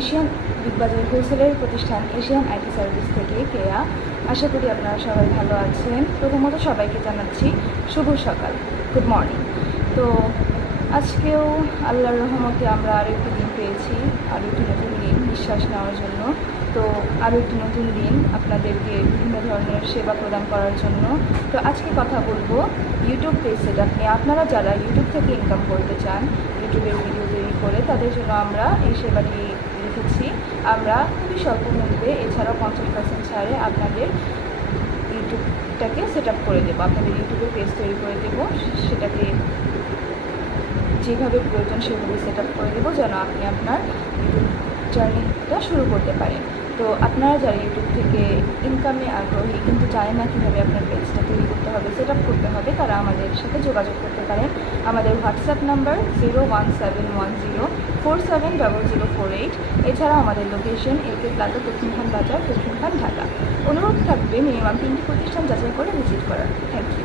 Asian big বাজার হোলসেলের প্রতিষ্ঠান Asian IT service থেকে কেয়া। আশা করি আপনারা সবাই ভালো আছেন। প্রথমত সবাইকে জানাচ্ছি শুভ সকাল, গুড মর্নিং। তো আজকেও আল্লাহর রহমতে আমরা আরও একটি দিন পেয়েছি, আরও একটি নতুন দিন নিঃশ্বাস নেওয়ার জন্য। তো আরও একটি নতুন দিন আপনাদেরকে বিভিন্ন ধরনের সেবা প্রদান করার জন্য। তো আজকে কথা বলবো ইউটিউব পেজ সেটআপ নিয়ে। আপনারা যারা ইউটিউব থেকে ইনকাম করতে চান, ইউটিউবের ভিডিও তৈরি করে, তাদের জন্য আমরা এই সেবাটি রেখেছি। আমরা খুবই স্বল্প মূল্যে, এছাড়াও 50% ছাড়ে আপনাদের ইউটিউবটাকে সেট আপ করে দেবো, আপনাদের ইউটিউবে পেজ তৈরি করে দেবো। সেটাকে যেভাবে প্রয়োজন সেভাবে সেট আপ করে দেবো, যেন আপনি আপনার ইউটিউব জার্নিটা শুরু করতে পারেন। তো আপনারা যারা ইউটিউব থেকে ইনকামে আগ্রহী কিন্তু জানেন না কীভাবে আপনার পেজটা তৈরি করতে হবে, সেট আপ করতে হবে, তারা আমাদের সাথে যোগাযোগ করতে পারেন। আমাদের হোয়াটসঅ্যাপ নাম্বার 01710470048। এছাড়াও আমাদের লোকেশন একে প্লাজা, দক্ষিণখান বাজার, দক্ষিণখান, ঢাকা। অনুরোধ থাকবে মিনিমাম 3টি প্রতিষ্ঠান যাচাই করে ভিজিট করার। Thank you.